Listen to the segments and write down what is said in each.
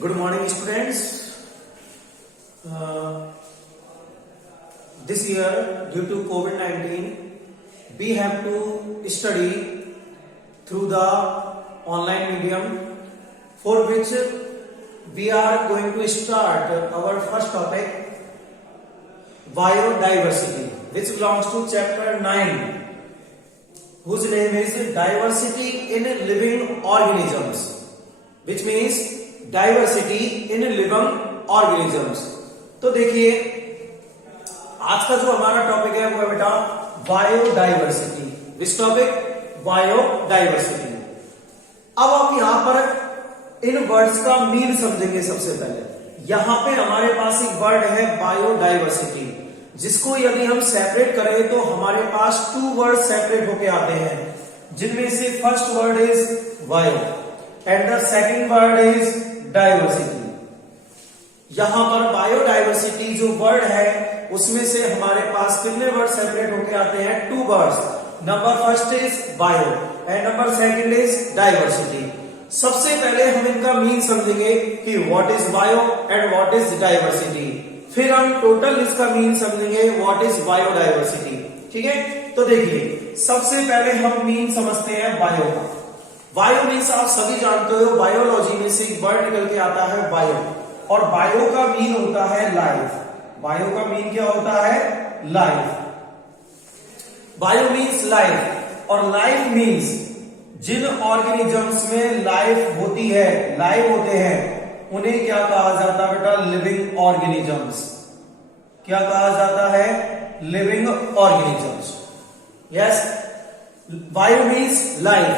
Good morning, students. This year, due to COVID-19, we have to study through the online medium, for which we are going to start our first topic, biodiversity, which belongs to chapter 9, whose name is diversity in living organisms, which means diversity in living organisms. तो देखिए आज का जो हमारा topic है वो है बेटा बायोडाइवर्सिटी। Which topic? बायोडाइवर्सिटी। अब आप यहां पर इन वर्ड्स का मीन समझेंगे। सबसे पहले यहां पे हमारे पास एक वर्ड है बायोडाइवर्सिटी, जिसको यदि हम सेपरेट करें तो हमारे पास टू वर्ड सेपरेट होके आते हैं, जिनमें से first word is bio and the second word is diversity. यहां पर बायोडाइवर्सिटी जो वर्ड है उसमें से हमारे पास कितने वर्ड सेपरेट होके आते हैं? Two words. Number first is bio and number second is diversity. सबसे पहले हम इनका मीन समझेंगे कि what is bio and what is diversity, फिर हम टोटल इसका मीन समझेंगे व्हाट इज बायोडाइवर्सिटी। ठीक है, तो देखिए सबसे पहले हम मीन समझते हैं बायो का। बायो मीन्स आप सभी जानते हो, बायोलॉजी में से एक वर्ड निकल के आता है बायो, और बायो का मीन होता है लाइफ। बायो का मीन क्या होता है? लाइफ। बायो मीन्स लाइफ, और लाइफ मीन्स जिन ऑर्गेनिजम्स में लाइफ होती है, लाइव होते हैं, उन्हें क्या कहा जाता है बेटा? Living organisms. क्या कहा जाता है? Living organisms. Yes, bio means life,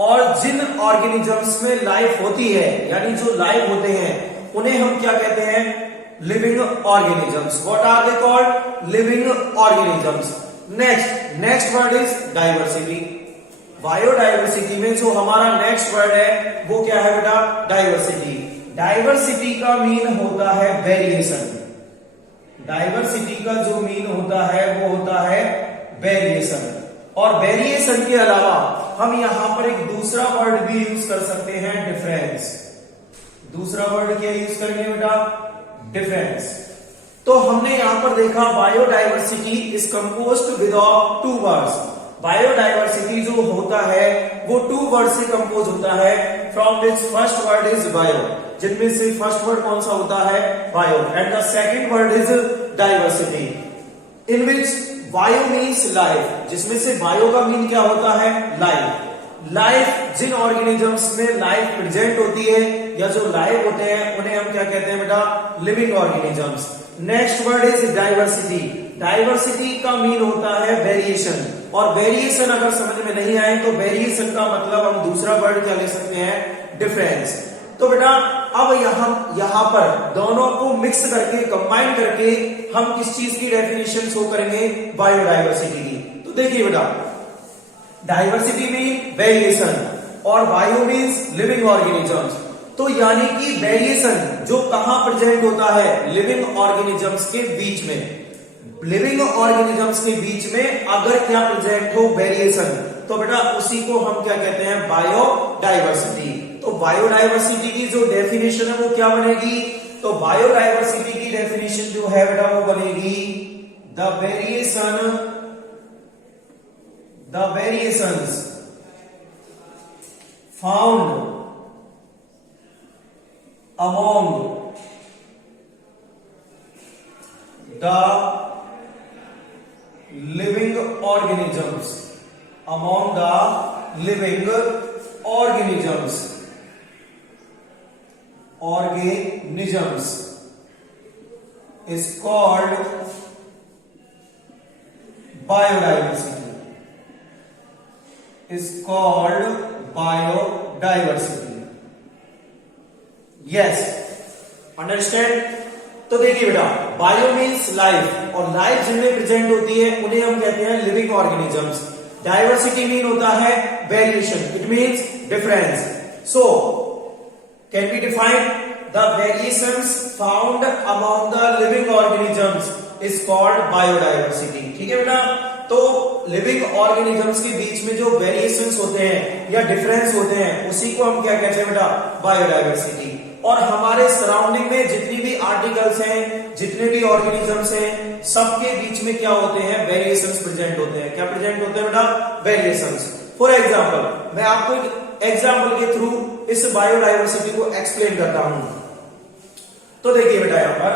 और जिन ऑर्गेनिजम्स में लाइफ होती है, यानी जो लाइव होते हैं, उन्हें हम क्या कहते हैं? Living organisms. What are they called? Living organisms. Next word is diversity. Biodiversity में जो हमारा नेक्स्ट वर्ड है वो क्या है बेटा? डाइवर्सिटी। डाइवर्सिटी का मीन होता है वेरिएशन। डाइवर्सिटी का जो मीन होता है वो होता है वेरिएशन, और वेरिएशन के अलावा हम यहां पर एक दूसरा वर्ड भी यूज कर सकते हैं, डिफरेंस। दूसरा वर्ड क्या यूज करेंगे बेटा? डिफरेंस। तो हमने यहां पर देखा biodiversity is composed with of two words. Biodiversity जो होता है वो टू वर्ड से कंपोज होता है, from which first word is bio, जिनमें से फर्स्ट वर्ड कौन सा होता है? Bio, and the second word is diversity, in which bio means life, जिसमें से बायो का मीन क्या होता है? लाइफ। लाइफ जिन ऑर्गेनिजम्स में लाइफ प्रेजेंट होती है या जो लाइव होते हैं, उन्हें हम क्या कहते हैं बेटा? Living organisms. Next word is diversity. Diversity का मीन होता है वेरिएशन, और वेरिएशन अगर समझ में नहीं आए तो वेरिएशन का मतलब हम दूसरा वर्ड क्या ले सकते हैं? डिफरेंस। तो बेटा अब यहां पर दोनों को मिक्स करके, कंबाइन करके हम किस चीज की डेफिनेशन शो करेंगे? बायोडाइवर्सिटी की। तो देखिए बेटा, डाइवर्सिटी मीन वेरिएशन और बायो मीन्स लिविंग ऑर्गेनिजम्स। तो यानी कि वेरिएशन जो कहां प्रेजेंट होता है? लिविंग ऑर्गेनिजम्स के बीच में। लिविंग ऑर्गेनिजम्स के बीच में अगर क्या प्रेजेंट हो? वेरिएशन, तो बेटा उसी को हम क्या कहते हैं? बायोडाइवर्सिटी। तो बायोडाइवर्सिटी की जो डेफिनेशन है वो क्या बनेगी? तो बायोडाइवर्सिटी की डेफिनेशन जो है बेटा वो बनेगी the variations found among the living organisms, among the living organisms is called biodiversity. Is called biodiversity. Yes, understand? तो देखिए बेटा, बायो मीन्स लाइफ, और लाइफ जिनमें प्रेजेंट होती है उन्हें हम कहते हैं लिविंग ऑर्गेनिजम्स। डाइवर्सिटी मीन होता है variation, it means difference. So can be defined the variations found among the living organisms is called biodiversity. ठीक है बेटा, तो लिविंग ऑर्गेनिजम्स के बीच में जो वेरिएशंस होते हैं या डिफरेंस होते हैं उसी को हम क्या कहते हैं बेटा? बायोडाइवर्सिटी। और हमारे सराउंडिंग में जितनी भी आर्टिकल्स हैं, जितने भी ऑर्गेनिजम्स हैं, सबके बीच में क्या होते हैं, वेरिएशंस प्रेजेंट होते हैं। क्या प्रेजेंट होते हैं बेटा, वेरिएशंस। फॉर एग्जांपल मैं आपको एक एग्जांपल के थ्रू इस बायोडायवर्सिटी को एक्सप्लेन करता हूं। तो देखिए बेटा, यहां पर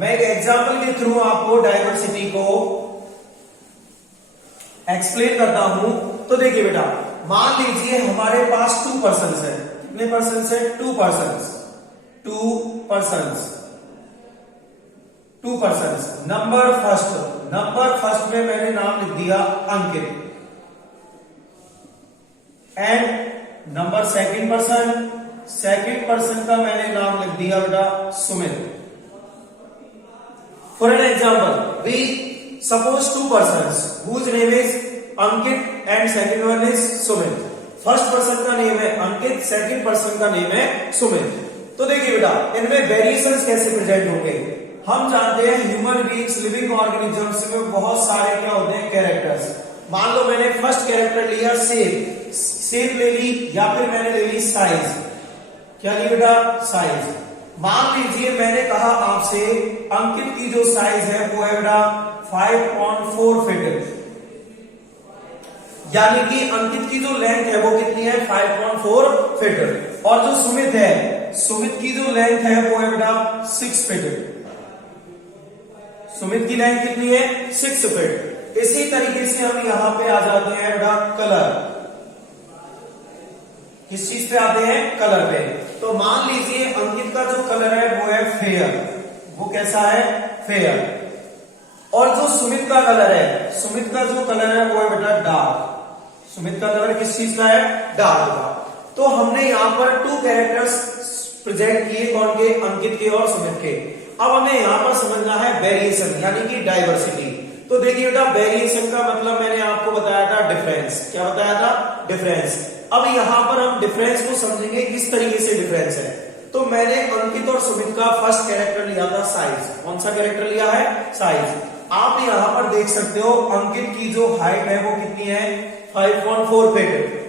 मैं एक एग्जांपल के थ्रू आपको डायवर्सिटी को एक्सप्लेन करता हूं। तो देखिए बेटा, मान लीजिए हमारे पास 2 पर्सन्स है। कितने पर्सन्स है, 2 persons. 2 persons, 2 persons. Number first में मैंने नाम लिख दिया Ankit, and number second person का मैंने नाम लिख दिया बेटा Sumit. For an example we suppose 2 persons whose name is Ankit and second one is Sumit। First person का नेम है अंकित, सेकंड पर्सन का नेम है सुमित। तो देखिए बेटा, इनमें वेरिएशंस कैसे प्रेजेंट होंगे। हम जानते हैं ह्यूमन बीइंग्स, लिविंग ऑर्गेनिजम्स में बहुत सारे क्या होते हैं, कैरेक्टर्स। मान लो मैंने फर्स्ट कैरेक्टर लिया शेप ले ली, या फिर मैंने ले ली साइज। क्या ली बेटा, साइज। मान लीजिए मैंने कहा आपसे अंकित की जो साइज है वो है बेटा 5.4 फीट, यानी कि अंकित की जो लेंथ है वो कितनी है, 5.4 फीट। और जो सुमित है, सुमित की जो लेंथ है वो है बेटा 6 फीट। सुमित की लेंथ कितनी है, 6 फीट। इसी तरीके से हम यहां पे आ जाते हैं बेटा कलर। किस चीज पे आते हैं, कलर पे। तो मान लीजिए अंकित का जो कलर है वो है फेयर। वो कैसा है, फेयर। और जो सुमित का कलर है, सुमित का जो कलर है वो है बेटा डार्क। सुमित का कलर किस चीज का है, डार्क का। तो हमने यहां पर 2 कैरेक्टर्स प्रेजेंट किए, कौन के, अंकित के और सुमित के। अब हमें यहां पर समझना है वेरिएशन, यानी कि डाइवर्सिटी। तो देखिए बेटा, वेरिएशन का मतलब मैंने आपको बताया था डिफरेंस। क्या बताया था, डिफरेंस। अब यहां पर हम डिफरेंस को समझेंगे, किस तरीके से डिफरेंस है। तो मैंने अंकित और सुमित का फर्स्ट कैरेक्टर लिया था साइज। कौन सा कैरेक्टर लिया है, साइज। आप यहां पर देख सकते हो अंकित की जो हाइट है वो कितनी है, 5.4 फीट।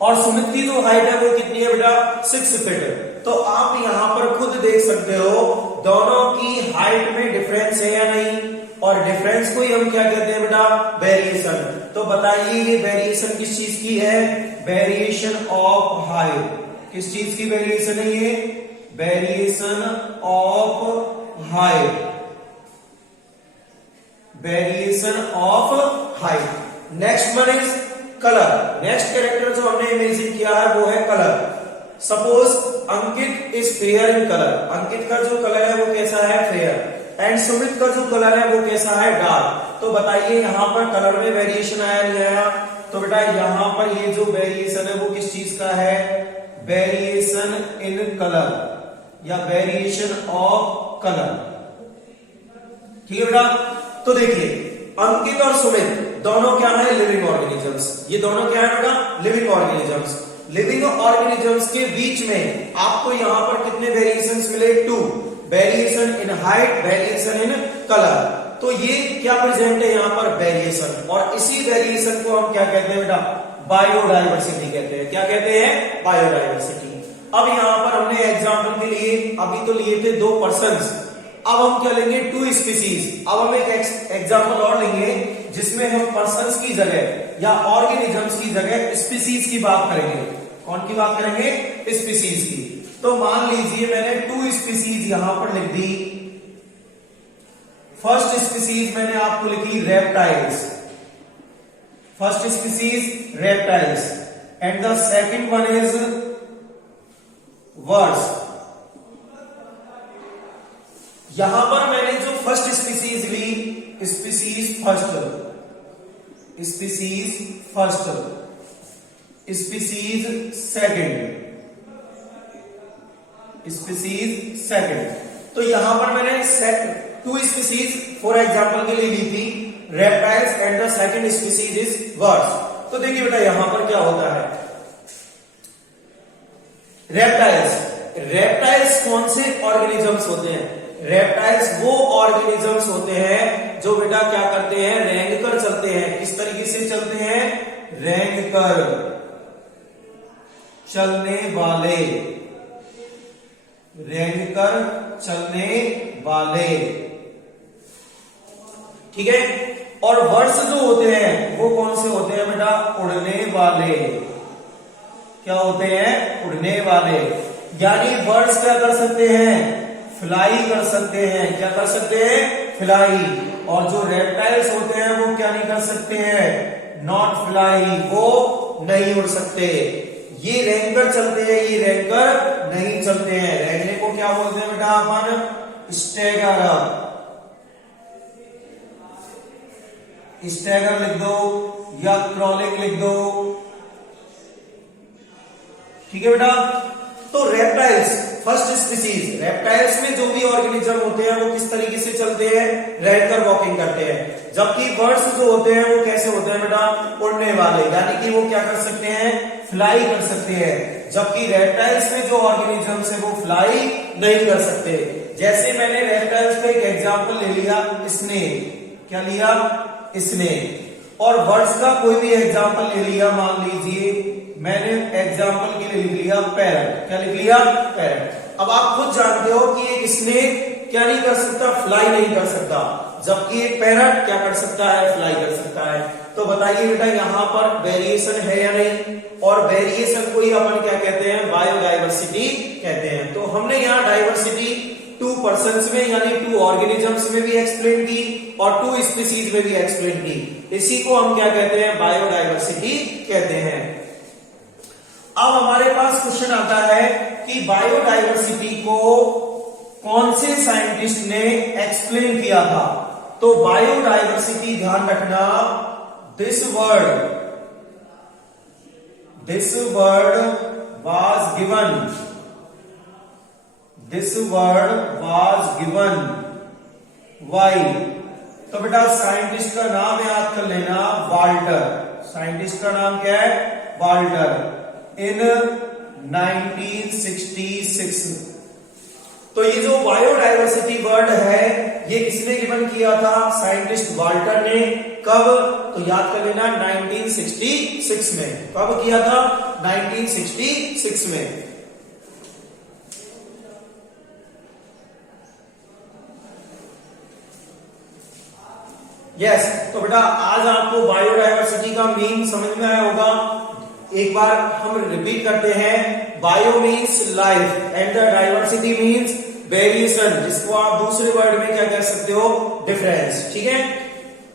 और सुमित की जो हाइट है वो कितनी है बेटा, 6 फीट। तो आप यहां पर खुद देख सकते हो दोनों की हाइट में डिफरेंस है या नहीं, और डिफरेंस को ही हम क्या कहते हैं बेटा, वेरिएशन। तो बताइए ये वेरिएशन किस चीज की है, वेरिएशन ऑफ हाइट। किस चीज की वेरिएशन है ये, variation of height, variation of height. Next one is colour. नेक्स्ट कैरेक्टर जो हमने इमेजिन किया है वो है colour. Suppose Ankit is fair in colour. Ankit का जो कलर है वो कैसा है, फेयर। एंड सुमित का जो कलर है वो कैसा है, डार्क। तो बताइए यहां पर कलर में वेरिएशन आया नहीं आया। तो बेटा यहां पर ये जो वेरिएशन है वो किस चीज का है, वेरिएशन इन कलर या वेरिएशन ऑफ कलर। ठीक है बेटा। तो देखिए अंकित और सुमित दोनों क्या है, लिविंग ऑर्गेनिजम्स। ये दोनों क्या है बेटा, लिविंग ऑर्गेनिजम्स। लिविंग ऑर्गेनिजम्स के बीच में आपको यहां पर कितने वेरिएशंस मिले, 2। Variation in height, variation in colour. तो ये क्या प्रेजेंट है यहां पर, वेरिएशन। और इसी वेरिएशन को हम क्या कहते हैं बेटा, बायोडायवर्सिटी कहते हैं। क्या कहते हैं, बायोडायवर्सिटी। अब यहां पर हमने एग्जांपल के लिए अभी तो लिए थे 2 पर्सन्स, अब हम क्या लेंगे, 2 स्पीसीज। अब हम एक एग्जांपल और लेंगे जिसमें हम पर्सन्स की जगह या ऑर्गेनिजम्स की जगह स्पीसीज की बात करेंगे। कौन की बात करेंगे, स्पीसीज की। तो मान लीजिए मैंने 2 स्पीसीज यहां पर लिख दी। फर्स्ट स्पीसीज मैंने आपको लिखी reptiles. First species reptiles and the second one is birds. यहां पर मैंने जो फर्स्ट स्पीसीज ली, species first, species first, species second, species second. तो यहां पर मैंने 2 स्पीसीज फॉर एग्जांपल के लिए ली थी, reptiles and the second species is words. तो देखिए बेटा यहां पर क्या होता है, रेप्टाइल्स। रेप्टाइल्स कौन से ऑर्गेनिजम्स होते हैं, रेप्टाइल्स वो ऑर्गेनिजम्स होते हैं जो बेटा क्या करते हैं, रेंग कर चलते हैं। किस तरीके से चलते हैं, रेंग कर चलने वाले रेंग कर चलने वाले, ठीक है। और वर्ड्स जो होते हैं वो कौन से होते हैं बेटा, उड़ने वाले। क्या होते हैं, उड़ने वाले। यानी वर्ड्स क्या कर सकते हैं, फ्लाई कर सकते हैं। क्या कर सकते हैं, फ्लाई। और जो रेप्टाइल्स होते हैं वो क्या नहीं कर सकते हैं, नॉट फ्लाई, वो नहीं उड़ सकते। ये रेंगकर चलते हैं, ये रेंगकर नहीं चलते हैं। रेंगने को क्या बोलते हैं बेटा अपन, स्टैगर। स्टैगर लिख दो या क्रॉलिंग लिख दो, ठीक है बेटा। तो रेप्टाइल्स, फर्स्ट स्पीसीज, रेप्टाइल्स में जो भी ऑर्गेनिज्म होते हैं वो किस तरीके से चलते हैं, रहकर वॉकिंग करते हैं। जबकि बर्ड्स जो होते हैं वो कैसे होते हैं बेटा, उड़ने वाले, यानी कि वो क्या कर सकते हैं, फ्लाई कर सकते हैं। जबकि रेप्टाइल्स में जो ऑर्गेनिजम्स है वो फ्लाई नहीं कर सकते। जैसे मैंने रेप्टाइल्स का एक एग्जांपल ले लिया, स्नेक। क्या लिया, स्नेक। और बर्ड्स का कोई भी एग्जांपल ले लिया, मान लीजिए मैंने एग्जांपल के लिए लिख लिया पैरट। क्या लिख लिया, पैरट। अब आप खुद जानते हो कि एक स्नेक क्या नहीं कर सकता, फ्लाई नहीं कर सकता। जबकि एक पैरट क्या कर सकता है, फ्लाई कर सकता है। तो बताइए बेटा यहाँ पर वेरिएशन है या नहीं। और वेरिएशन को ही अपन क्या कहते हैं, बायोडाइवर्सिटी कहते हैं। तो हमने यहाँ डाइवर्सिटी 2 पर्सन्स में यानी 2 ऑर्गेनिजम्स में भी एक्सप्लेन की और 2 स्पीसीज में भी एक्सप्लेन की। इसी को हम क्या कहते हैं, बायोडाइवर्सिटी कहते हैं। अब हमारे पास क्वेश्चन आता है कि बायोडाइवर्सिटी को कौन से साइंटिस्ट ने एक्सप्लेन किया था। तो बायोडाइवर्सिटी, ध्यान रखना, this word was given, this word was given why। तो बेटा साइंटिस्ट का नाम याद कर लेना, वाल्टर। साइंटिस्ट का नाम क्या है, वाल्टर, इन 1966। तो ये जो बायोडाइवर्सिटी वर्ड है ये किसने गिवन किया था, साइंटिस्ट वाल्टर ने। कब, तो याद कर लेना 1966 में। कब किया था, 1966 में। यस, तो बेटा आज आपको बायोडाइवर्सिटी का मीन समझ में आया होगा। एक बार हम रिपीट करते हैं। Bio means life and the diversity means variation, जिसको आप दूसरे वर्ड में क्या कह सकते हो, डिफरेंस, ठीक है।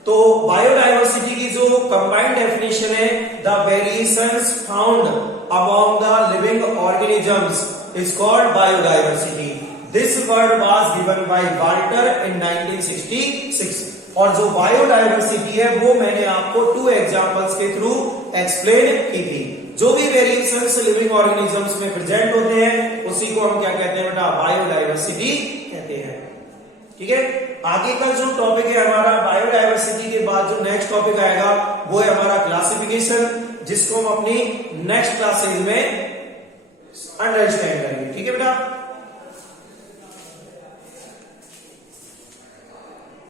तो बायोडाइवर्सिटी की जो कंबाइंड डेफिनेशन है, the variations found among the living organisms is called biodiversity. This word was given by Walter in 1966। और जो बायोडाइवर्सिटी है वो मैंने आपको 2 एग्जांपल्स के थ्रू एक्सप्लेन की थी। जो भी वेरिएशंस लिविंग ऑर्गेनिजम्स में प्रेजेंट होते हैं उसी को हम क्या कहते हैं बेटा, बायोडाइवर्सिटी कहते हैं, ठीक है। आगे का जो टॉपिक है हमारा बायोडाइवर्सिटी के बाद जो नेक्स्ट टॉपिक आएगा वो है हमारा क्लासिफिकेशन, जिसको हम अपनी नेक्स्ट क्लासेज में अंडरस्टैंड करेंगे, ठीक है बेटा।